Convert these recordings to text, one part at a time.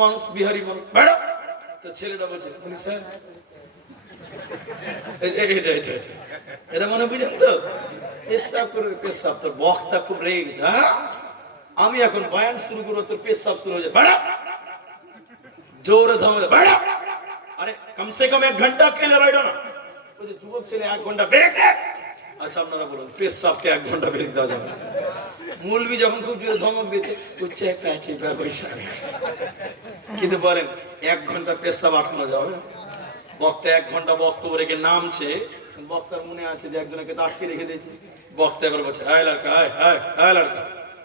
মানুষ বিহারি মানুষ বেড়া তো ছেলেটা বলছে স্যার এটা মনে বুঝেন তো পেশাব করে পেশাব তোর বক্তা খুব রেগে গেছে। হ্যাঁ আমি এখন বয়ান শুরু করবো তোর পেশাব শুরু হয়ে যায় বেড়া জোরে ধমে বেড়া আরে কমসে কম 1 ঘন্টা খেলে बैठो না ওই যে যুবক ছেলে 1 ঘন্টা ব্রেক দে। আচ্ছা আপনারা বলুন পেশাবকে 1 ঘন্টা ব্রেক দেওয়া যাবে? মৌলবি যখন খুব জোরে ধমক দিয়েছে উচ্চে প্যাচে পয়সা কিন্তু বলেন 1 ঘন্টা পেশাব আটকানো যাবে? বক্তা 1 ঘন্টা বক্তব্য রেখে নামছে, বক্তার মনে আছে যে একজনকে আটকে রেখে দিয়েছে। বক্তা এবার বলছে আয় লড়কা আয় আয় আয় লড়কা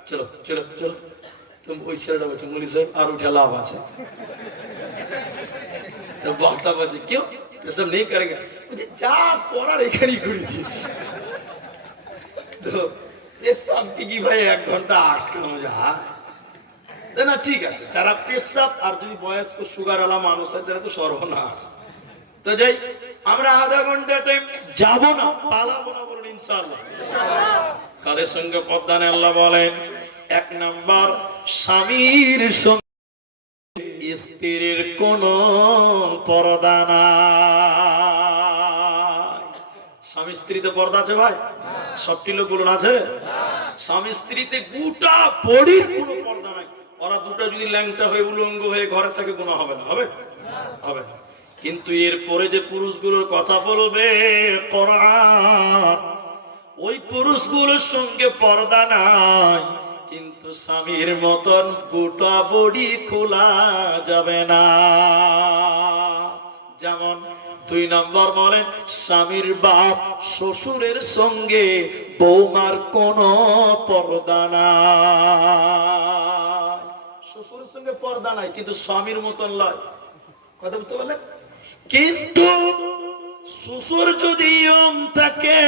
চলো চলো চলো। তুমি ওই ছেলেটা বলছে মুলি সাহেব আর উঠে লাভ আছে। তো বক্তা বলছে কেউ এসব নেই করেগা বলছে যা করার এখানেই করে দিয়েছি। তো পেশাব কি ভাই 1 ঘন্টা আটকানো যায় না? ঠিক আছে যারা পেশাব আর যদি বয়স্ক সুগার আলা মানুষ হয় তারা তো সর্বনাশ। তো যাই আমরা আধা ঘন্টা টাইম যাবো না পালাবো না বলুন ইনশাআল্লাহ। কাদের সঙ্গে পর্দা নেই আল্লাহ বলেন 1 নাম্বার স্বামীর সঙ্গে স্ত্রীর কোন পর্দা নাই। স্বামী স্ত্রীতে পর্দা আছে ভাই? সবটি লোক বলুন আছে? স্বামী স্ত্রীতে গোটা বডির কোনো পর্দা নাই। ওরা দুটো যদি ল্যাংটা হয়ে উলঙ্গ হয়ে ঘরে থাকে গুনাহ হবে না? হবে? হবে না। কিন্তু এরপরে যে পুরুষগুলোর কথা বলবে কোরআন, ওই পুরুষগুলোর সঙ্গে পর্দা নাই কিন্তু স্বামীর মতন গোটা বডি খোলা যাবে না। যেমন 2 নম্বর বলেন স্বামীর বাপ শ্বশুরের সঙ্গে বৌমার কোনো পর্দা নাই। শ্বশুরের সঙ্গে পর্দা নাই কিন্তু স্বামীর মতন লয়। কথা বুঝতে পারলেন? কিন্তু শ্বশুর যদি ইয়ং থাকে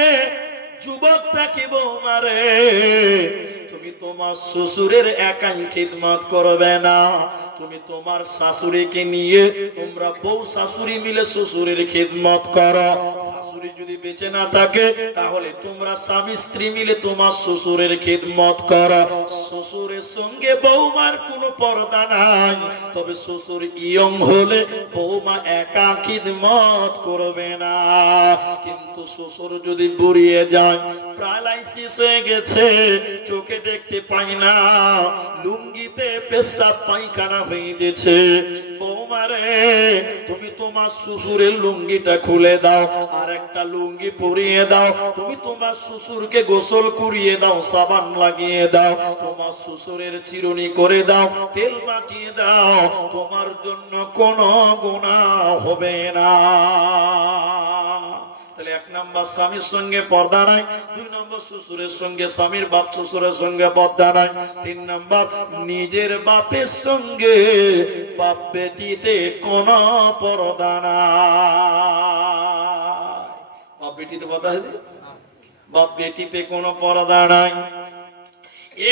যুবক থাকে বৌমারে তুমি তোমার শ্বশুরের একাই খিদমত করবে না, তুমি তোমার শাশুড়িকে নিয়ে তোমরা বউ শাশুড়ি মিলে শ্বশুরের খিদমত করো। শাশুড়ি যদি বেঁচে না থাকে তাহলে তোমরা স্বামী স্ত্রী মিলে তোমার শ্বশুরের খিদমত করো। শ্বশুরের সঙ্গে বৌমার কোনো পর্দা নাই, তবে শ্বশুর ইয়ং হলে বৌমা একা খিদমত করবে না। কিন্তু শ্বশুর যদি বুড়িয়ে যায়, প্যারালাইসিস হয়ে গেছে, চোখে দেখতে পাই না, লুঙ্গিতে পেশাব পায়খানা হয়ে গেছে, বৌমারে তুমি তোমার শ্বশুরের লুঙ্গিটা খুলে দাও আর একটা লুঙ্গি পরিয়ে দাও, তুমি তোমার শ্বশুরকে গোসল করিয়ে দাও, সাবান লাগিয়ে দাও, তোমার শ্বশুরের চিরুনি করে দাও, তেল মাখিয়ে দাও, তোমার জন্য কোনো গুনাহ হবে না। তাহলে 1 নম্বর স্বামীর সঙ্গে পর্দা নাই, 2 নম্বর শ্বশুরের সঙ্গে স্বামীর বাপ শ্বশুরের সঙ্গে পর্দা নাই, 3 নম্বর নিজের বাপের সঙ্গে বাপ বেটিতে কোনো পর্দা নাই। বাপ বেটিতে পর্দা আছে? বাপ বেটিতে কোনো পর্দা নাই।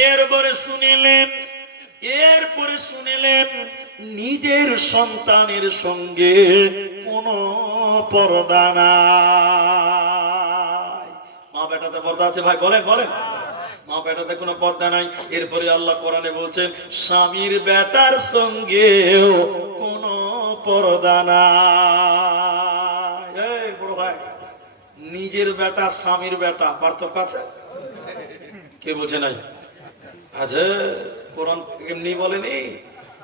এরপরে শুনিলেন নিজের সন্তানের সঙ্গে কোনো পর্দা নাই। মা বেটাতে পর্দা আছে ভাই? বলেন বলেন। মা বেটাতে কোনো পর্দা নাই। এরপরে আল্লাহ কোরআনে বলছেন স্বামীর বেটার সঙ্গেও কোনো পর্দা নাই। এই বড় ভাই, নিজের বেটা স্বামীর বেটা পার্থক্য আছে? কে বলছে নাই? আছে। কোরআন এমনি বলেনি।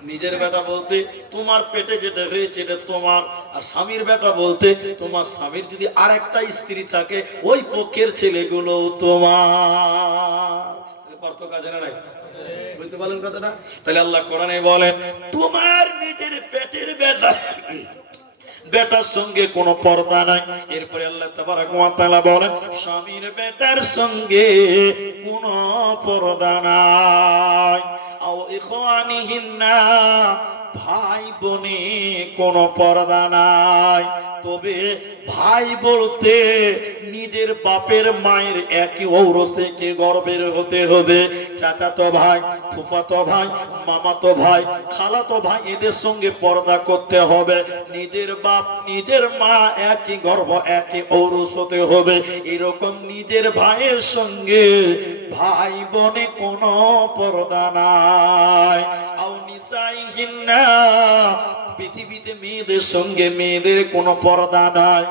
নিজের বেটা বলতে তোমার পেটে যেটা হয়েছে এটা তোমার, আর স্বামীর বেটা বলতে তোমার স্বামীর যদি আরেকটা স্ত্রী থাকে ওই পক্ষের ছেলেগুলো তোমার। পার্থক্য আছে না নাই? বুঝতে পারলেন কথাটা? তাহলে আল্লাহ কোরআনে বলেন তোমার নিজের পেটের বেটার সঙ্গে কোনো পর্দা নাই। এরপরে আল্লাহ তাবারক ওয়া তাআলা বলেন স্বামীর বেটার সঙ্গে কোনো পর্দা নাই। আও ইখওয়ানিহিন্না, ভাই বোনে কোনো পর্দা নাই। তবে ভাই বলতে নিজের বাপের মায়ের একই ঔরসে কে গর্বের হতে হবে। চাচাতো ভাই, ফুফাতো ভাই, মামাতো ভাই, খালাতো ভাই, এদের সঙ্গে পর্দা করতে হবে। নিজের বাপ নিজের মা একই গর্ভ একই ঔরস হতে হবে। এরকম নিজের ভাইয়ের সঙ্গে ভাই বোনে কোনো পর্দা নাই। আও নিসাইহিন্না, পৃথিবীতে মেয়েদের সঙ্গে মেয়েদের কোনো পর্দা নাই।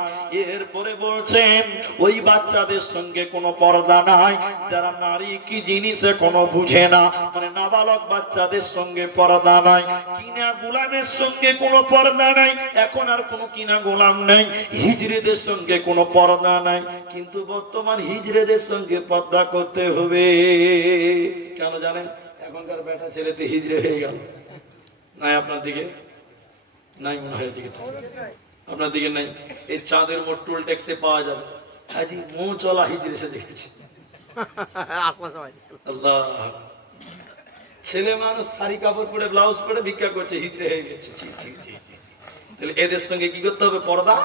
এরপরে বলছেন ওই বাচ্চাদের সঙ্গে কোনো পর্দা নাই যারা নারী কি জিনিস এখনো বুঝে না, মানে নাবালক বাচ্চাদের সঙ্গে পর্দা নাই। কিনা গোলামের সঙ্গে কোনো পর্দা নাই, এখন আর কোনো কিনা গোলাম নাই। হিজড়েদের সঙ্গে কোনো পর্দা নাই, কিন্তু বর্তমান হিজড়েদের সঙ্গে পর্দা করতে হবে। কেন জানেন? এখনকার বেটা ছেলেতে হিজড়ে হয়ে গেল। নাই আপনার দিকে? নাই মনে হয় দিকে, আপনার দিকে নাই। এই চাঁদের মোট টোল ট্যাক্সে পাওয়া যাবে। হাজি মো চলা হিজড়ে সে দেখেছি। আল্লাহ, ছেলে মানুষ শাড়ি কাপড় পরে ব্লাউজ পরে ভিক্ষা করছে, হিজড়ে হয়ে গেছে। তাহলে এদের সঙ্গে কি করতে হবে? পর্দা।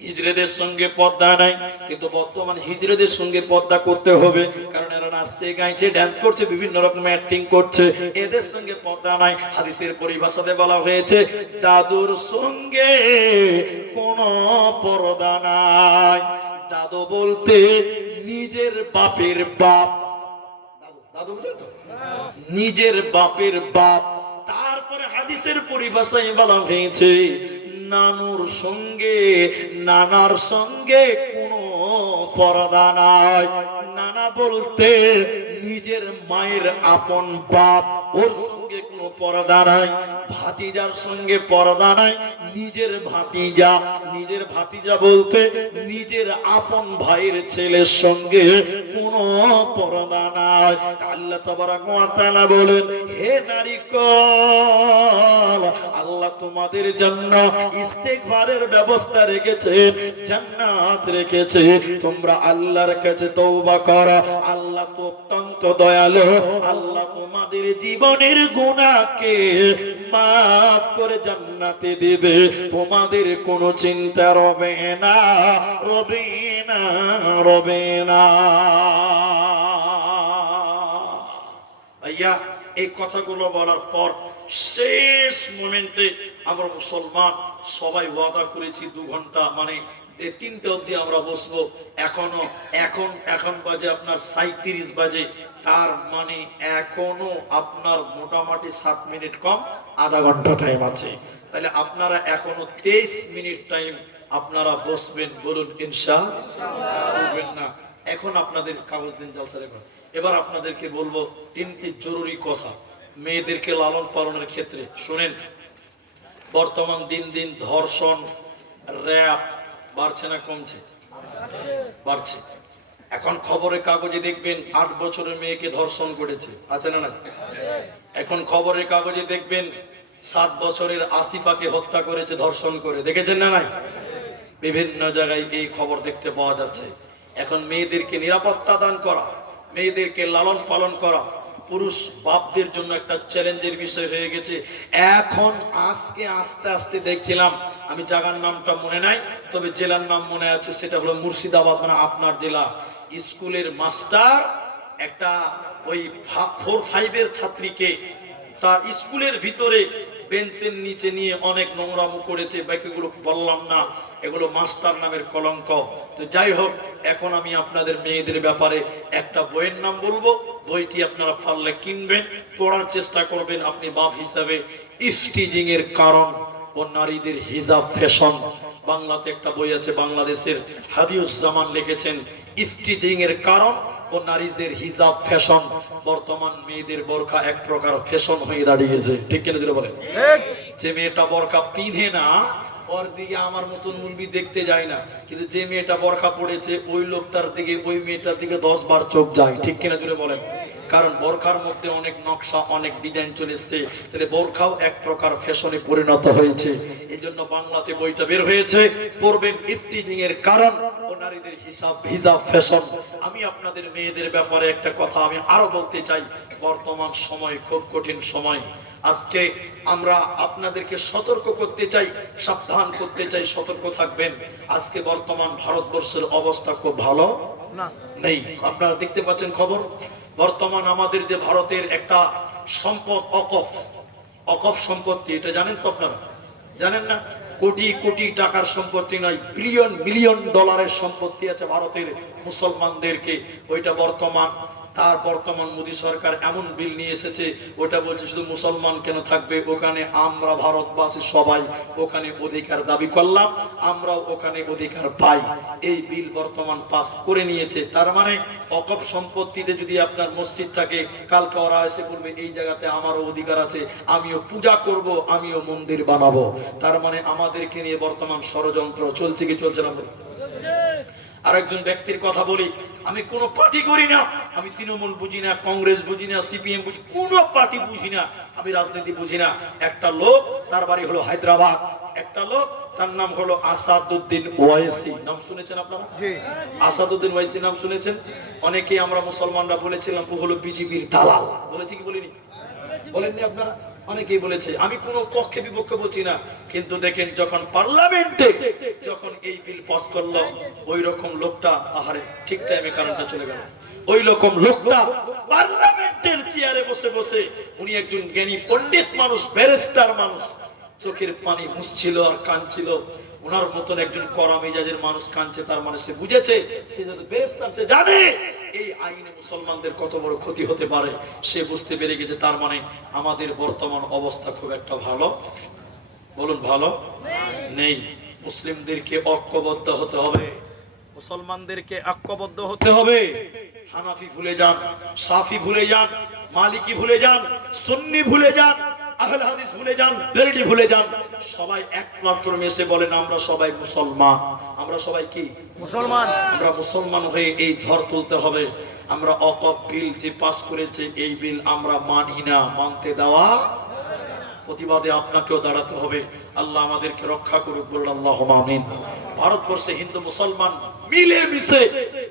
হিজড়েদের সঙ্গে পর্দা নাই, কিন্তু বর্তমান হিজড়েদের সঙ্গে পর্দা করতে হবে, কারণ এরা নাচছে, গাইছে, ড্যান্স করছে, বিভিন্ন রকম অ্যাক্টিং করছে। এদের সঙ্গে পর্দা নাই। হাদিসের পরিভাষাতে বলা হয়েছে দাদুর সঙ্গে কোনো পর্দা নাই। দাদু বলতে নিজের বাপের বাপ, দাদু বুঝলেন তো, নিজের বাপের বাপ। তারপরে হাদিসের পরিভাষায় বলা হয়েছে নানুর সঙ্গে নানার সঙ্গে কোনো পর্দা নাই। নানা বলতে নিজের মায়ের আপন বাপ, ওর সঙ্গে কোনো পর্দা নাই। ভাতিজার সঙ্গে পর্দা নাই, নিজের ভাতিজা। নিজের ভাতিজা বলতে নিজের আপন ভাইয়ের ছেলের সঙ্গে কোনো পর্দা নাই। আল্লাহ তাবারাক ওয়া তাআলা বলেন, হে নারীকল, আল্লাহ তোমাদের জন্য ইস্তেগফারের ব্যবস্থা রেখেছেন, জান্নাত রেখেছে। তোমরা আল্লাহর কাছে তওবা করো, আল্লাহ তো অত্যন্ত দয়ালু। আল্লাহ তোমাদের জীবনের গুনাহকে মাফ করে জান্নাতে দেবে। তোমাদের কোনো চিন্তা রবে না, রবে না, রবে না। ভাইয়া, এই কথাগুলো বলার পর শেষ মোমেন্টে আমরা মুসলমান সবাই ওয়াদা করেছি 2 ঘন্টা, মানে 3টে অবধি আমরা বসবো। এখন বাজে আপনার 37 বাজে, তার মানে এখনো আপনার মোটামুটি 7 মিনিট কম আধা ঘন্টা টাইম আছে। তাহলে আপনারা এখনো 23 মিনিট টাইম আপনারা বসবেন। বলুন ইনশাআল্লাহ না? এখন আপনাদের কাগজ দিন, জলসা রেখুন। এবার আপনাদেরকে বলবো 3টি জরুরি কথা মেয়েদেরকে লালন পালনের ক্ষেত্রে। শুনেন, বর্তমান দিন দিন ধর্ষণ, র‍্যাপ বাড়ছে না কমছে? বাড়ছে। এখন খবরের কাগজে দেখবেন 8 বছরের মেয়েকে ধর্ষণ করেছে, আছে না? না। এখন খবরের কাগজে দেখবেন 7 বছরের আসিফাকে হত্যা করেছে ধর্ষণ করে, দেখেছেন না? নাই। বিভিন্ন জায়গায় এই খবর দেখতে পাওয়া যাচ্ছে। এখন মেয়েদেরকে নিরাপত্তা দান করা, মেয়েদেরকে লালন পালন করা পুরুষ বাপদের জন্য একটা চ্যালেঞ্জের বিষয় হয়ে গেছে। এখন আজকে আস্তে আস্তে দেখছিলাম, আমি জায়গার নামটা মনে নাই, তবে জেলার নাম মনে আছে, সেটা হলো মুর্শিদাবাদ, মানে আপনার জেলা। স্কুলের মাস্টার একটা ওই 4-5 ছাত্রীকে তার স্কুলের ভিতরে বেঞ্চের নিচে নিয়ে অনেক নোংরামো করেছে। বাকিগুলো বললাম না, এগুলো মাস্টার নামের কলঙ্ক। তো যাই হোক, এখন আমি আপনাদের মেয়েদের ব্যাপারে একটা বইয়ের নাম বলবো, বইটি আপনারা পারলে কিনবেন, পড়ার চেষ্টা করবেন। আপনি বাপ হিসাবে ইফটিজিং এর কারণ ও নারীদের হিজাব ফ্যাশন, বাংলাতে একটা বই আছে, বাংলাদেশের হাদিউজ্জামান লিখেছেন, ইফটিজিং এর কারণ ও নারীদের হিজাব ফ্যাশন। বর্তমান মেয়েদের বোরকা এক প্রকার ফ্যাশন হয়ে দাঁড়িয়েছে, ঠিক কিনা যেটা বলেন? যে মেয়েটা বোরকা পিঁধে না, ওর দিকে আমার মতন মুরবি দেখতে যায় না, কিন্তু যে মেয়েটা বোরকা পড়েছে ওই লোকটার দিকে, ওই মেয়েটার দিকে 10 বার চোখ যায়, ঠিক কিনা জুড়ে বলেন? কারণ বোরখার মধ্যে অনেক নকশা, অনেক ডিজাইন চলে এসেছে। তাহলে বোরখাও এক প্রকার ফ্যাশনে পরিণত হয়েছে। এই জন্য বাংলাতে বইটা বের হয়েছে, পড়বেন ইফতিজিং এর কারণ ও নারীদের হিজাব ফ্যাশন। আমি আপনাদের মেয়েদের ব্যাপারে একটা কথা আমি আরো বলতে চাই। বর্তমান সময় খুব কঠিন সময়। আজকে আমরা আপনাদেরকে সতর্ক করতে চাই, সাবধান করতে চাই, সতর্ক থাকবেন। আজকে বর্তমান ভারতবর্ষের অবস্থা খুব ভালো নেই। আপনারা দেখতে পাচ্ছেন খবর, বর্তমান আমাদের যে ভারতের একটা সম্পদ অকফ সম্পত্তি, এটা জানেন তো আপনারা? জানেন না? কোটি কোটি টাকার সম্পত্তি নয়, বিলিয়ন বিলিয়ন ডলারের সম্পত্তি আছে ভারতের মুসলমানদেরকে। ওইটা বর্তমান তার বর্তমান মোদী সরকার এমন বিল নিয়ে এসেছে, ওটা বলছে শুধু মুসলমান কেন থাকবে ওখানে, আমরা ভারতবাসী সবাই ওখানে অধিকার দাবি করলাম, আমরাও ওখানে অধিকার পাই। এই বিল বর্তমান পাস করে নিয়েছে। তার মানে ওয়াকফ সম্পত্তিতে যদি আপনার মসজিদ থাকে, কালকে ওরা এসে বলবে এই জায়গাতে আমারও অধিকার আছে, আমিও পূজা করব, আমিও মন্দির বানাবো। তার মানে আমাদেরকে নিয়ে বর্তমান ষড়যন্ত্র চলছে কি চলছে না? আরেকজন ব্যক্তির কথা বলি, আমি কোনো পার্টি করি না, আমি তৃণমূল বুঝি না, কংগ্রেস বুঝি না, সিপিএম বুঝি, কোনো পার্টি বুঝি না, আমি রাজনীতি বুঝি না। একটা লোক, তার বাড়ি হলো হায়দ্রাবাদ, একটা লোক, তার নাম হলো আসাদউদ্দিন ওয়াইসি। নাম শুনেছেন আপনারা? আসাদউদ্দিন ওয়াইসি নাম শুনেছেন? অনেকেই আমরা মুসলমানরা বলেছিলাম ও হলো বিজেপির দালাল। বলেছি কি বলিনি? বলেননি আপনারা? অনেকেই বলেছে। আমি কোনো পক্ষে বিপক্ষে বলছি না, কিন্তু দেখেন যখন পার্লামেন্টে যখন এই বিল পাস করলো, ওই রকম লোকটা, আহারে ঠিক টাইমে কারেন্টটা চলে গেল, ওই রকম লোকটা পার্লামেন্টের চেয়ারে বসে বসে, উনি একজন জ্ঞানী পণ্ডিত মানুষ, ব্যারিস্টার মানুষ, চোখের পানি মুছছিল আর কাঁদছিল। ওনার মতন একজন কড়া মেজাজের মানুষ কাঁদছে, তার মানে সে বুঝেছে, সে যত ব্যারিস্টার, সে জানে এই আইনে মুসলমানদের কত বড় ক্ষতি হতে পারে, সে বুঝতে পেরে গেছে। তার মানে আমাদের বর্তমান অবস্থা খুব একটা ভালো, বলুন ভালো নেই। মুসলিমদেরকে ঐক্যবদ্ধ হতে হবে, মুসলমানদেরকে ঐক্যবদ্ধ হতে হবে। হানাফি ভুলে যান, শাফি ভুলে যান, মালিকি ভুলে যান, সুন্নি ভুলে যান, আহলে হাদিস ভুলে যান, বেরেলি ভুলে যান, সবাই এক প্ল্যাটফর্মে এসে বলেন আমরা সবাই মুসলমান। আমরা সবাই কি মুসলমান? আমরা মুসলমান হয়ে এই ঝড় তুলতে হবে। আমরা ওয়াকফ বিল যে পাস করেছে, এই বিল আমরা মানি না, মানতে দেওয়া, প্রতিবাদে আপনাকেও দাঁড়াতে হবে। আল্লাহ আমাদেরকে রক্ষা করুক, বলুন আল্লাহুম্মা আমিন। ভারতবর্ষে হিন্দু মুসলমান মিলে মিশে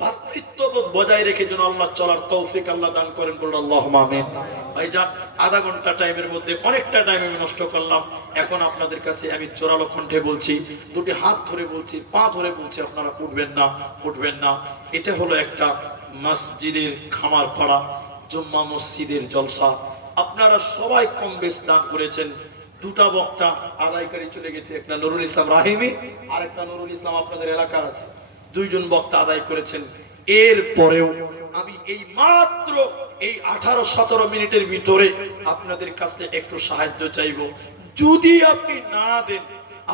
ভাতৃত্ববোধ বজায় রেখে যেন আল্লাহ চলার তৌফিক আল্লাহ দান করেন, বলুন আল্লাহুম্মা আমিন। ভাইজান, আধা ঘন্টা টাইমের মধ্যে অনেকটা টাইম আমি নষ্ট করলাম। এখন আপনাদের কাছে আমি জোরালো কণ্ঠে বলছি, দুটি হাত ধরে বলছি, পা ধরে বলছি, আপনারা উঠবেন না, উঠবেন না। এটা হলো একটা মসজিদের খামার পাড়া, জুম্মা মসজিদের জলসা। আপনারা সবাই কম বেশ দান করেছেন। দুটা বক্তা আদায়কারী চলে গেছে, একটা নুরুল ইসলাম রাহিমি আর একটা নুরুল ইসলাম আপনাদের এলাকার আছে, দুইজন বক্তা আদায় করেছেন। এরপরেও আমি এই মাত্র এই 18-17 মিনিটের ভিতরে আপনাদের কাছে একটু সাহায্য চাইব। যদি আপনি না দেন,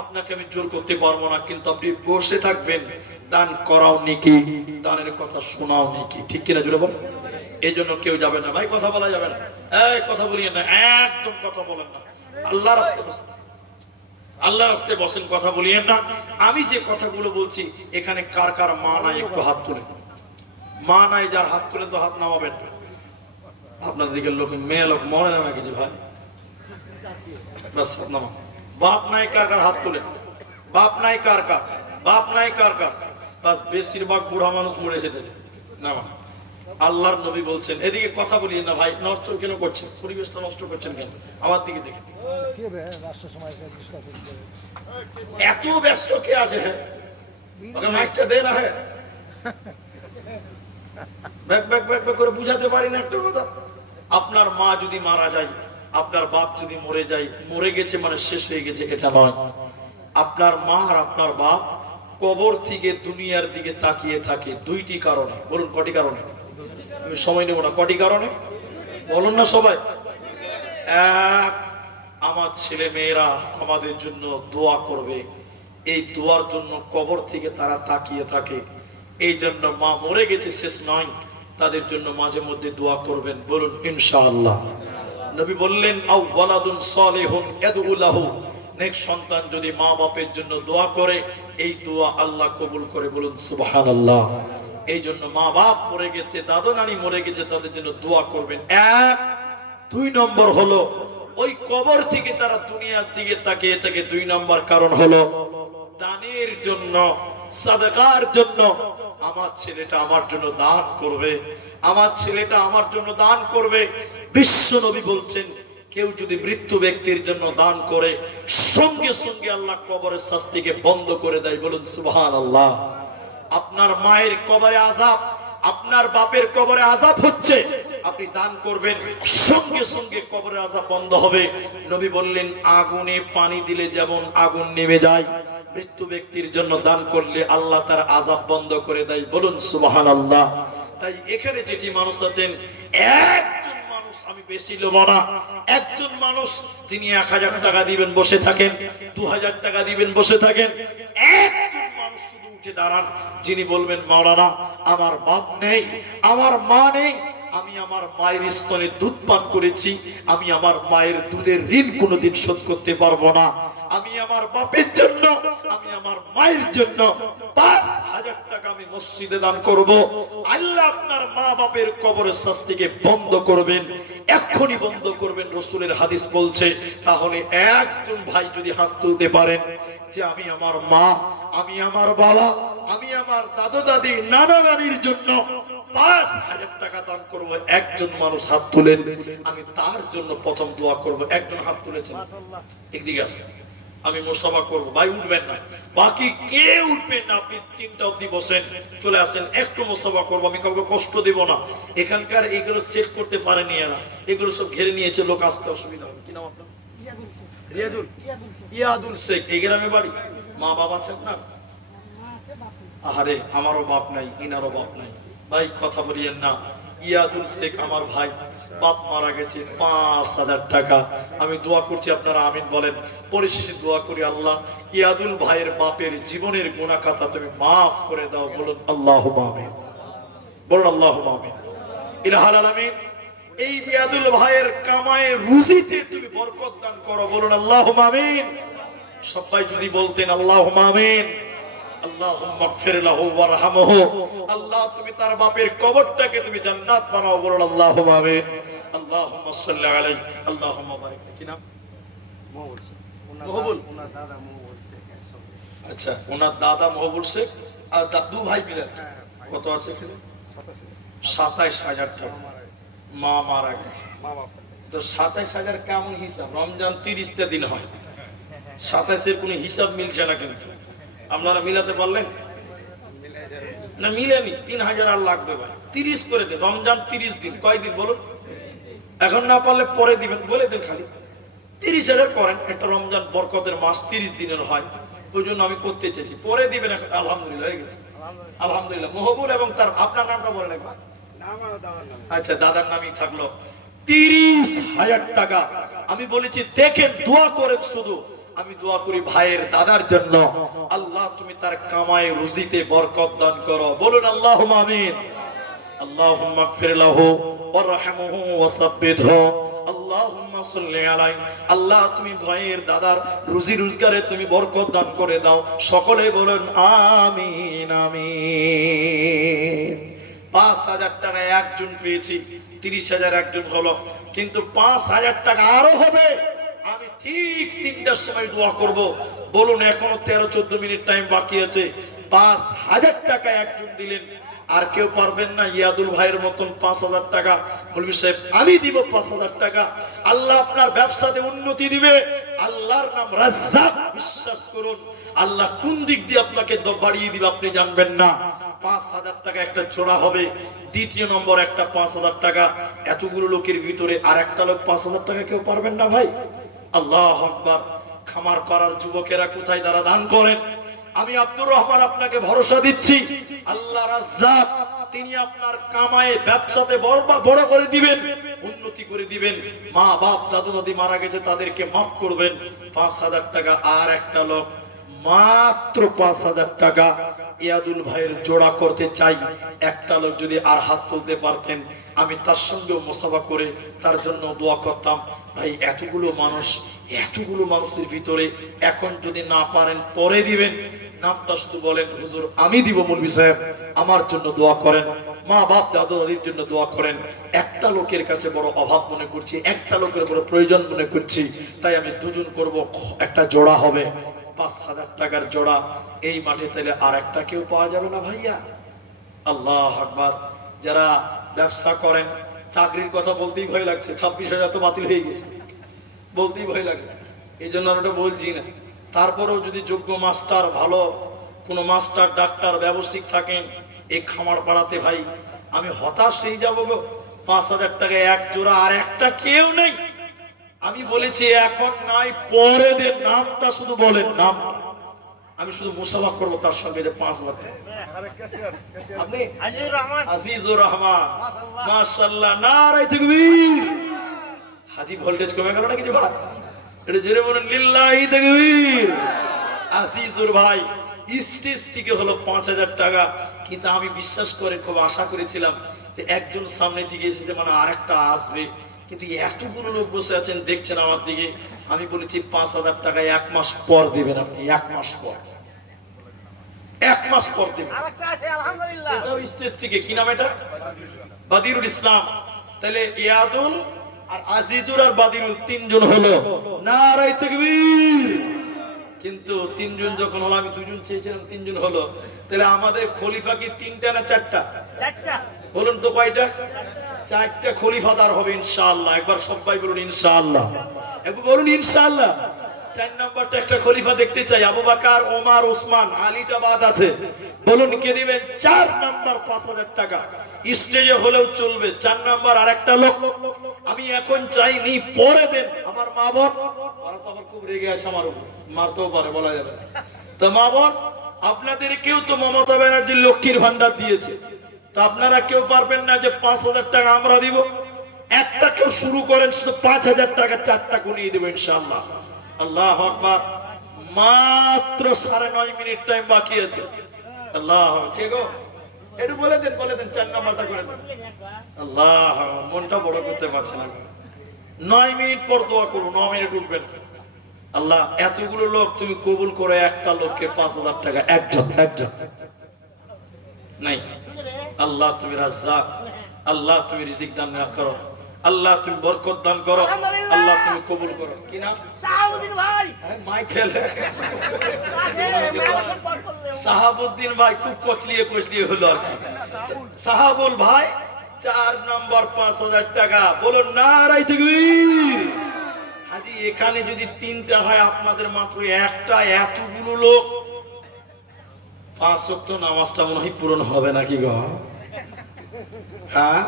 আপনাকে আমি জোর করতে পারবো না, কিন্তু আপনি বসে থাকবেন, দান করাও নেকি, দানের কথা শোনাও নেকি, ঠিক কিনা জোরে বলেন? এই জন্য কেউ যাবে না ভাই, কথা বলা যাবে না, কথা বলিয়েন না, একদম কথা বলেন না, আল্লাহর রাস্তায় বসেন, আল্লাহর রাস্তায় বসেন, কথা বলিয়েন না। আমি যে কথাগুলো বলছি, এখানে কার কার মা নাই একটু হাত তুলেন। মা নাই যার হাত তুলেন তো হাত নামাবেন না। আপনার দিকে লোক মেয়ে লোক মরে না কিছু ভাই, বাস হাত নামা। বাপ নাই কার কার হাত তুলেন, বাপ নাই কার কার, বাপ নাই কার কার, বাস বেশিরভাগ বুড়া মানুষ মরে যেতে নামা। আল্লাহর নবী বলছেন, এদিকে কথা বলিয়ে না ভাই, নষ্ট কেন করছেন, পরিবেশটা নষ্ট করছেন কেন? আমার দিকে দেখে, এত ব্যস্ত কে আছে? হ্যাঁ মাইকটা দে না, হ্যাঁ ব্যাক ব্যাক ব্যাক ব্যাক করে বুঝাতে পারি না একটা কথা। আপনার মা যদি মারা যায়, আপনার বাপ যদি মরে যায়, মরে গেছে মানে শেষ হয়ে গেছে এটা নয়। আপনার মা আর আপনার বাপ কবর থেকে দুনিয়ার দিকে তাকিয়ে থাকে দুইটি কারণে। বলুন কটি কারণে? আমি সময় নেব না, কটি কারণে বলুন না সবাই? এক, আমার ছেলে মেয়েরা আমাদের জন্য দোয়া করবে, এই দোয়ার জন্য কবর থেকে তারা তাকিয়ে থাকে। এই জন্য মা মরে গেছে শেষ নয়, তাদের জন্য মাঝে মধ্যে দোয়া করবেন, বলুন ইনশাআল্লাহ। নবী বললেন, আও ওয়ালাদুন সালিহুন ইয়াদউ লাহু, নেক সন্তান যদি মা বাপের জন্য দোয়া করে, এই দোয়া আল্লাহ কবুল করে, বলুন সুবহানাল্লাহ। এই জন্য মা বাপ মরে গেছে, দাদা নানি মরে গেছে, তাদের জন্য দোয়া করবেন। এক, দুই নম্বর হলো ওই কবর থেকে তারা দুনিয়ার দিকে তাকিয়ে থাকে। দুই নম্বর কারণ হলো দানের জন্য, সাদকার জন্য। আমার ছেলেটা আমার জন্য দান করবে, আমার ছেলেটা আমার জন্য দান করবে। বিশ্ব নবী বলছেন, কেউ যদি মৃত্যু ব্যক্তির জন্য দান করে, সঙ্গে সঙ্গে আল্লাহ কবরের শাস্তিকে বন্ধ করে দেয়, বলুন সুবহানাল্লাহ। আপনার মায়ের কবরে আযাব, আপনার বাপের কবরে আযাব হচ্ছে, আপনি দান করবেন, সঙ্গে সঙ্গে কবরের আযাব বন্ধ হবে। নবী বললেন, আগুনে পানি দিলে যেমন আগুন নেমে যায়, মৃত্যু ব্যক্তির জন্য দান করলে আল্লাহ তার আযাব বন্ধ করে দেয়, বলুন সুবহানাল্লাহ। তাই এখানে যেটি মানুষ আছেন, একজন মানুষ, আমি বেশি লোভ না, একজন মানুষ যিনি 1000 টাকা দিবেন বসে থাকেন, 2000 টাকা দিবেন বসে থাকেন, একজন মানুষ শুধু উঠে দাঁড়ান, যিনি বলবেন মাওলানা আমার বাপ নেই, আমার মা নেই, আমি আমার মায়ের স্তনে দুধ পান করেছি, আমি আমার মায়ের দুধের ঋণ কোনোদিন শোধ করতে পারবো না, আমি আমার বাপের জন্য, আমি আমার মায়ের জন্য 5000 টাকা আমি মসজিদে দান করব। আল্লাহ আপনার মা বাপের কবরের শাস্তিকে বন্ধ করবেন, এক্ষুনি বন্ধ করবেন, রাসূলের হাদিস বলছে। তাহলে একজন ভাই যদি হাত তুলতে পারেন যে আমি আমার মা, আমি আমার বাবা, আমি আমার দাদু দাদি নানা নানির জন্য 5000 টাকা দান করব, একজন মানুষ হাত তুলেন, আমি তার জন্য প্রথম দোয়া করব। একজন হাত তুলেছেন, একদিকে আসেন, আমি মুসাফা করব। ভাই উঠবেন না, বাকি কেউ উঠবেন না, আপনি 3টা অবধি বসেন, চলে আসেন, একটু মুসাফা করব, আমি কাউকে কষ্ট দেব না। এখানকার এগুলো সেট করতে পারেনি এরা, এগুলো সব ঘিরে নিয়েছে, লোক আসতে অসুবিধা হবে। কি নাম আপনার? রিয়াজুল, ইয়াদুল শেখ। এই গ্রামে বাড়ি? মা বাবা আছে আপনার? আহারে, আমারও বাপ নাই, ইনারও বাপ নাই। ভাই কথা বলিয়েন না, ইয়াদুল শেখ আমার ভাই, বাপ মারা গেছে, 5000 টাকা। আমি দোয়া করছি, আপনারা আমিন বলেন। পরিশেষে দোয়া করি, আল্লাহ ইয়াদুল ভাইয়ের বাপের জীবনের গুনাহ খাতা তুমি মাফ করে দাও। বলুন আল্লাহুম্মা আমিন, বলুন আল্লাহুম্মা আমিন। ইলাহুল আলামিন, এই ইয়াদুল ভাইয়ের কামায়ে রুজিতে তুমি বরকত দান করো। বলুন আল্লাহুম্মা আমিন। সবাই যদি বলতেন আল্লাহুম্মা আমিন। আল্লাহুম্মা গফির লাহু ওয়ারহামহু, আল্লাহ তুমি তার বাপের কবরটাকে তুমি জান্নাত বানাও। বলুন আল্লাহুম্মা আমিন। আল্লাহুম্মা সাল্লি আলাইহি, আল্লাহুম্মা বারিক। কি নাম? মহবুল। ওনার দাদা মহবুল শেখ। আচ্ছা, ওনার দাদা মহবুল শেখ আর দাদু ভাই মিলে কত আছে এখানে? 27000 টাকা। মা মারা গেছে, তো 27000 কেমন হিসাব? রমজান 30টা দিন হয়, 27-এর কোনো হিসাব মিলছে না, কিন্তু আপনারা মিলাতে পারলেন না? মিলেনি। 3000 আর লাগবে ভাই, 30 করে দেন। রমজান 30 দিন, কয়দিন বলুন? এখন না পারলে পরে দিবেন, বলে দেন খালি 30,000 করেন। একটা রমজান বরকতের মাস 30 দিনের হয়, ওই জন্য আমি করতে চেয়েছি। পরে দিবেন। এখন আলহামদুলিল্লাহ হয়ে গেছে, আলহামদুলিল্লাহ। মহবুল এবং তার আপনার নামটা বলেন একবার। আচ্ছা, দাদার নামই থাকলো। 30,000 টাকা আমি বলেছি, দেখেন দোয়া করেন শুধু। আমি দোয়া করি ভাইয়ের দাদার জন্য, আল্লাহ তুমি তার কামায়ে রুজিতে বরকত দান করো। বলুন আল্লাহুম্মা আমিন। আল্লাহুম্মা গফির লাহু ওয়ারহামহু ওয়াসাব্বিতহু, আল্লাহুম্মা সাল্লি আলাইহি, আল্লাহ তুমি ভাইয়ের দাদার রুজি রোজগারে তুমি বরকত দান করে দাও। সকলে বলুন আমিন আমিন। 5000 টাকা একজন পেয়েছি, 30,000 একজন হলো, কিন্তু 5000 টাকা আরো হবে। আমি ঠিক 3টার সময় দোয়া করব। বলুন, এখনো 13-14 মিনিট টাইম বাকি আছে। 5000 টাকা একজন দিলেন, আর কেউ পারবেন না ইয়াদুল ভাইয়ের মতন 5000 টাকা? মৌলভী সাহেব আমি দিব 5000 টাকা। আল্লাহ আপনার ব্যবসাতে উন্নতি দিবে। আল্লাহর নাম রাজ্জাক, বিশ্বাস করুন। আল্লাহ কোন দিক দিয়ে আপনাকে বাড়িয়ে দিবে আপনি জানবেন না। 5000 টাকা একটা জোড়া হবে। দ্বিতীয় নম্বর একটা 5000 টাকা। এতগুলো লোকের ভিতরে আর একটা লোক 5000 টাকা কেউ পারবেন না ভাই? আল্লাহু আকবার। খামার পাড়ার যুবকেরা কোথায় তারা দান করেন? আমি আব্দুর রহমান আপনাকে ভরসা দিচ্ছি, আল্লাহ রাজ্জাক, তিনি আপনার কামায়ে ব্যবসাতে বড় করে দিবেন, উন্নতি করে দিবেন। মা বাপ দাদু দাদি মারা গেছে, তাদেরকে মাফ করবেন। 5000 টাকা। আর একটা লোক মাত্র 5000 টাকা ইয়াদুল ভাইয়ের জোড়া করতে চাই। একটা লোক যদি আর হাত তুলতে পারতেন, আমি তার সঙ্গেও মুসাফা করে তার জন্য দোয়া করতাম। ভাই এতগুলো মানুষের ভিতরে এখন যদি না পারেন পরে দিবেন, নামটা শুধু বলেন, হুজুর আমি দিব, মৌলভী সাহেব আমার জন্য দোয়া করেন, মা বাপ দাদু দাদির জন্য দোয়া করেন। একটা লোকের কাছে বড় অভাব মনে করছি, একটা লোকের বড় প্রয়োজন মনে করছি, তাই আমি দুজন করব, একটা জোড়া হবে 5000 টাকার জোড়া। এই মাঠে তাহলে আর একটা কেউ পাওয়া যাবে না ভাইয়া? আল্লাহ আকবার। যারা ব্যবসা করেন, চাকরির কথা বলতেই ভয় লাগছে, 26,000 তো বাতিল হয়ে গেছে, বলতেই ভয় লাগে, এই জন্য আর ওটা বলছি না। তারপরেও যদি যোগ্য মাস্টার, ভালো কোনো মাস্টার ডাক্তার ব্যবসায়িক থাকেন এই খামার পাড়াতে, ভাই আমি হতাশ হয়ে যাবো গো। 5000 টাকা এক জোড়া, আর একটা কেউ নেই। আমি বলেছি এখন নাই, পরে দেন, নামটা শুধু বলেন, নামটা আমি শুধু মুসাফা করবো তার সঙ্গে যে 5,000 টাকা। আপনি আজিজুর রহমান, মাশাআল্লাহ, নারায়ে তাকবীর। হাজি ভোল্টেজ কমে গেল নাকি যে ভাই? এটা জোরে বলেন লিল্লাহি তাকবীর। আজিজুর ভাই স্টেজ থেকে হলো 5,000 টাকা, কিন্তু আমি বিশ্বাস করে খুব আশা করেছিলাম যে একজন সামনে থেকে এসেছে মানে আরেকটা আসবে, কিন্তু এতগুলো লোক বসে আছেন দেখছেন আমার দিকে। আমি বলেছি 5,000 টাকা 1 মাস পর দিবেন আপনি, 1 মাস পর, 1 মাস পর দিবেন। এটাও স্টেজ থেকে, কি নাম এটা? বাদিরুল ইসলাম। তাহলে ইয়াদুল আর আজিজুর আর বাদিরুল তিনজন হলো, নারায়ে তাকবীর। কিন্তু তিনজন যখন হলো, আমি দুজন চেয়েছিলাম, তিনজন হলো, তাহলে আমাদের খলিফা কি 3টা না 4টা? বলুন তো কয়টা? 4টা খলিফাদার হবে ইনশাআল্লাহ। একবার সবাই বলুন ইনশাআল্লাহ, একবার বলুন ইনশাআল্লাহ। 4 নাম্বারটা একটা খলিফা দেখতে চাই, আবু বকর, ওমর, ওসমান, আলীটা বাদ আছে। বলুন কে দিবেন? 4 নাম্বার 5,000 টাকা। স্টেজে হলেও চলবে। 4 নাম্বার আরেকটা লোক আমি এখন চাইনি, পরে দেন। আমার মা বোন, ওরা তো আবার খুব রেগে আছে আমার উপর, মারতেও পারে, বলা যাবে না। তো মা বোন, আপনাদের কেউ তো মমতা ব্যানার্জির লক্ষ্মীর ভান্ডার দিয়েছে, তো আপনারা কেউ পারবেন না যে 5,000 টাকা আমরা দিব? একটা কেউ শুরু করেন, শুধু 5,000 টাকা 4টা গুনিয়ে দেবো ইনশাআল্লাহ। আল্লাহু আকবার। মাত্র 9.5 মিনিট টাইম বাকি আছে। আল্লাহ, কে গো? একটু বলে দেন, বলে দেন, 4 নাম্বারটা করে দেন। আল্লাহ, মনটা বড় করতে পারছে না। 9 মিনিট পর দোয়া করো, 9 মিনিট উঠবেন। আল্লাহ, এতগুলো লোক তুমি কবুল করে একটা লোককে 5,000 টাকা, একজন নাই। আল্লাহ তুমি রাজ্জাক, আল্লাহ তুমি রিজিক দান করো, আল্লাহ তুমি বরকত দান করো, আল্লাহ তুমি কবুল করো। কি নাম? শাহাবুদ্দিন ভাই। মাইকেল শাহাবুদ্দিন ভাই খুব কচলিয়ে হলো আর কি। শাহাবুল ভাই 4 নাম্বার 5,000 টাকা। বলুন নারায়ে তাকবীর। হাজি এখানে যদি 3টা হয়, আপনাদের মাত্র একটা, এতগুলো লোক 5 ওয়াক্ত নামাজটা মনে হয় পূরণ হবে নাকি গো? হ্যাঁ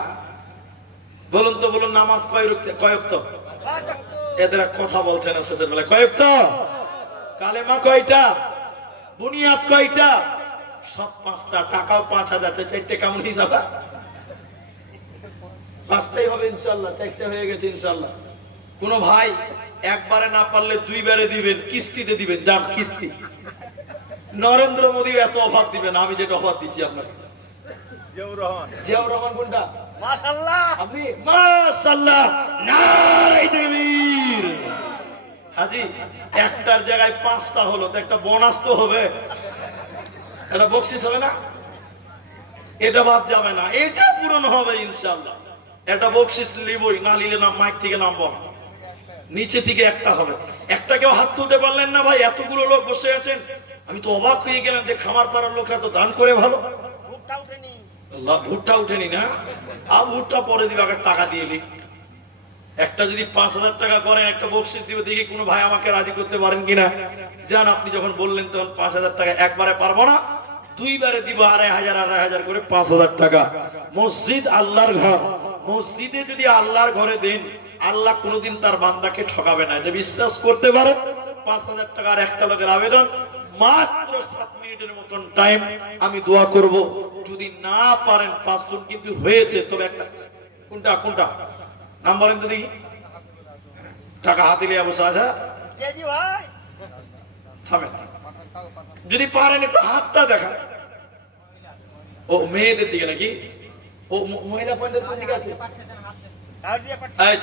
বলুন তো, বলুন নামাজ কয় ওয়াক্ত? এদের কথা বলছে না শেষের বেলায়। কয় ওয়াক্ত? কালেমা কয়টা? বুনিয়াদ কয়টা? সব 5টা। টাকাও 5,000, 4টে কেমন হিসাব? 5টাই হবে ইনশাআল্লাহ। 4টে হয়ে গেছে ইনশাআল্লাহ। কোন ভাই একবারে না পারলে 2বারে দিবেন, কিস্তিতে দিবেন। যান কিস্তি। নরেন্দ্র মোদী এত অফার দিবেন, আমি যেটা অফার দিচ্ছি আপনাকে। জিয়াউর রহমান কোনটা? মাশাআল্লাহ। আপনি মাশাআল্লাহ, নারায়ে তাকবীর। হাজি একটার জায়গায় 5টা হলো, তো একটা বোনাস তো হবে, এটা বকশিশ হবে না? এটা বাদ যাবে না, এটা পূরণ হবে ইনশাআল্লাহ। এটা বকশিশ লিবই, না নিলে না মাইক থেকে নামবো না। নিচে থেকে একটা হবে। একটা কেউ হাত তুলতে পারলেন না ভাই? এতগুলো লোক বসে আছেন, আমি তো অবাক হয়ে গেলাম যে খামার পাড়ার লোকরা তো দান করে ভালো। আল্লাহ, ভুট্টা উঠেনি না? আর ভুট্টা পরে দিবে, আগে টাকা দিয়ে লিখ। একটা যদি 5,000 টাকা করেন, একটা বকশিশ দিবে। দেখি কোনো ভাই আমাকে রাজি করতে পারেন কিনা। জান আপনি যখন বললেন তখন 5,000 টাকা একবারে পারবো না, 2বারে দিব 2,500 করে 5,000 টাকা। মসজিদ আল্লাহর ঘর, মসজিদে যদি আল্লাহর ঘরে দেন, আল্লাহ কোনোদিন তার বান্দাকে ঠকাবে না, এটা বিশ্বাস করতে পারেন। 5,000 টাকার একটা লোকের আবেদন, মাত্র 7 মিনিটের মতন টাইম। আমি দোয়া করব, যদি না পারেন 5 জন কিন্তু হয়েছে, তবে একটা কোনটা নাম বলেন তো দেখি। টাকা হাতে লিয়ে বসে আছে ভাই, থামেন। যদি পারেন একটু হাতটা দেখান। ও মেয়েদের দিকে নাকি? ও মহিলা পয়েন্টের দিকে আছে।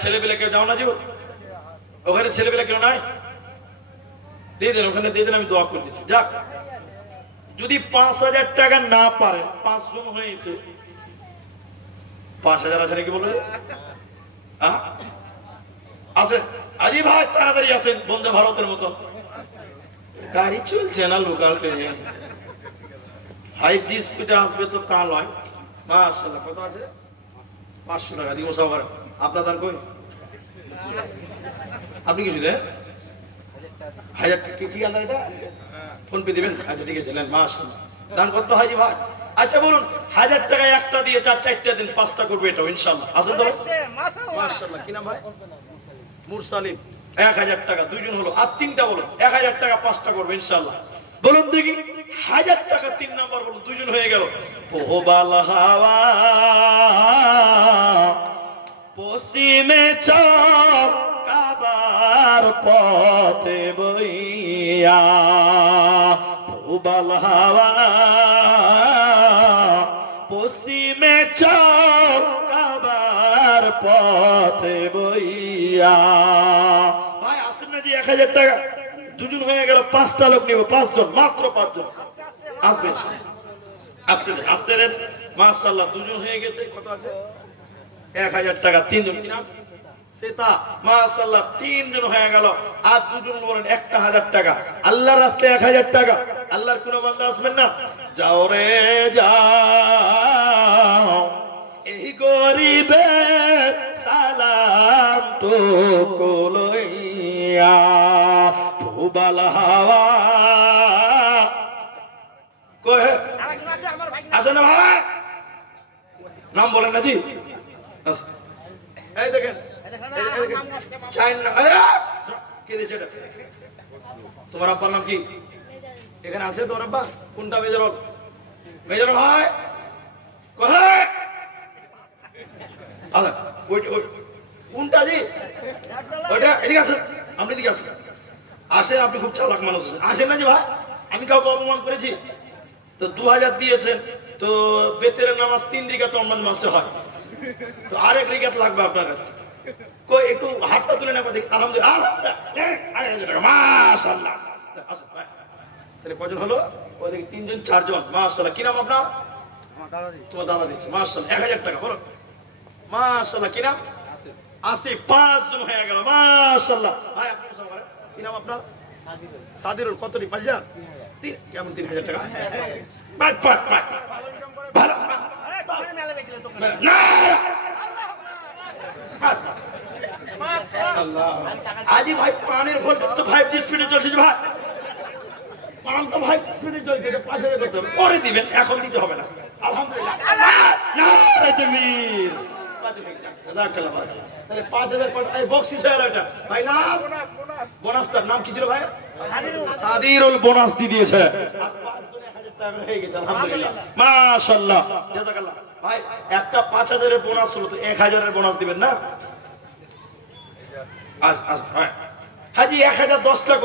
ছেলে পেলে কেউ যাও না জীব, ওখানে ছেলে পেলে কেউ নাই? দিয়ে দেন, ওখানে দিয়ে দেন, আমি দোয়া করে দিচ্ছি। যাক, যদি 5,000 টাকা না পারেন, 5 জন হয়েছে, 5,000 আছে নাকি বলে? আসেন আজি ভাই, তাড়াতাড়ি আসেন। বন্দে ভারতের মতো গাড়ি চলছে না, লোকাল ট্রেনে 5G স্পিডে আসবে তো তা নয়। মাশাআল্লাহ, কত আছে? 500 টাকা দিব সবার। আপনার দান কই? আপনি কিছু দেন? 1000 টাকা ঠিক আছে, এটা ফোন পে দিবেন? আচ্ছা ঠিক আছে, নেন। মাশাআল্লাহ, দান করতে হয় ভাই। আচ্ছা বলুন, 1000 টাকা একটা দিয়ে 4টা দিন, 5টা করবে এটা ইনশাআল্লাহ। আসেন তো মাশাআল্লাহ। কি নাম ভাই? মুরসালিম। 1000 টাকা, 2 জন হলো। আর 3টা বলুন, 1000 টাকা 5টা করবে ইনশাআল্লাহ। বলুন দেখি 1000 টাকা 3 নাম্বার বলুন, দুজন হয়ে গেল। পোহবাল হাওয়া পশ্চিমে চল কাবার পথে বইয়া, পোহবাল হাওয়া পশ্চিমে চল কাবার পথে বইয়া। ভাই আসেন না যে 1000 টাকা, দুজন হয়ে গেল, 5টা লোক নিব, 5 জন, মাত্র 5 জন আসবে। আসতে দেন, আসতে দেন। মাশাআল্লাহ, দুজন হয়ে গেছে। কত আছে? 1000 টাকা 3 জন। কি নাম? সেতা। মাশাআল্লাহ, 3 জন হয়ে গেল। আর দুজন বলেন 1000 টাকা। আল্লাহর রাস্তায় 1000 টাকা। আল্লাহর কোন বান্দা আসবেন না? যাও রে যাও, এই গরিবে সালাম টুকু লইয়া, ফুবাল হাওয়া কহে আসে না ভাই, নাম বলেন না জি। এই দেখেন কে দিয়েছে এটা? তোমার আব্বার নাম কি? এখানে আছে তোমার আব্বা? কোনটা? মেজর মেজর ভাই কহে আচ্ছা, কোনটা জি? ওইটা এদিকে আসেন, আপনি এদিকে আসেন। আসে, আপনি খুব চালাক মানুষ। আসেন না যে ভাই, আমি কাউকে অপমান করেছি? তো 2000 দিয়েছেন, তো বেতের নামাজ 3 রিকাত রমজান মাসে হয়, তো আরেক রিকাত লাগবে আপনার কাছ থেকে। কই একটু হাতটা তুলে নেব দেখি। আলহামদুলিল্লাহ, আলহামদুলিল্লাহ, মাশাআল্লাহ। আসেন ভাই, তাহলে কজন হলো? ওই দেখি 3 জন 4 জন। মাশাআল্লাহ। কি নাম আপনার? তোমার দাদা দিয়েছে। মাশাআল্লাহ, 1000 টাকা বলো। মাশাআল্লাহ। কি নাম? আসিফ। 5 জন হয়ে গেল। মাশাআল্লাহ। ভাই আপনি সব করেন। কি নাম আপনার? সাদিরুল। কতটি? 5000। কেমন 3000 টাকা? ভাই ভালো না। আজি ভাই পানের ভোল্টেজ তো 5G স্পিডে চলছে ভাই। পান তো 5G স্পিডে চলছে, এটা 5000 করতে হবে। পরে দিবেন, এখন দিতে হবে না। আলহামদুলিল্লাহ। না রে তুমির জাযাকাল্লাহ ভাই। তাহলে 5000 কোটি এই বক্সিস হয়ে গেল এটা ভাই। না বোনাসটার নাম কি ছিল ভাই? সাদিরুল। বোনাস দিয়ে দিয়েছে। আর 5 জন 1000 টাকা হয়ে গেছে। আলহামদুলিল্লাহ, মাশাআল্লাহ, জাযাকাল্লাহ ভাই। একটা 5000 এর বোনাস হলো, তো 1000 এর বোনাস দিবেন না? আজ ভাই হাজি 1010 টাকা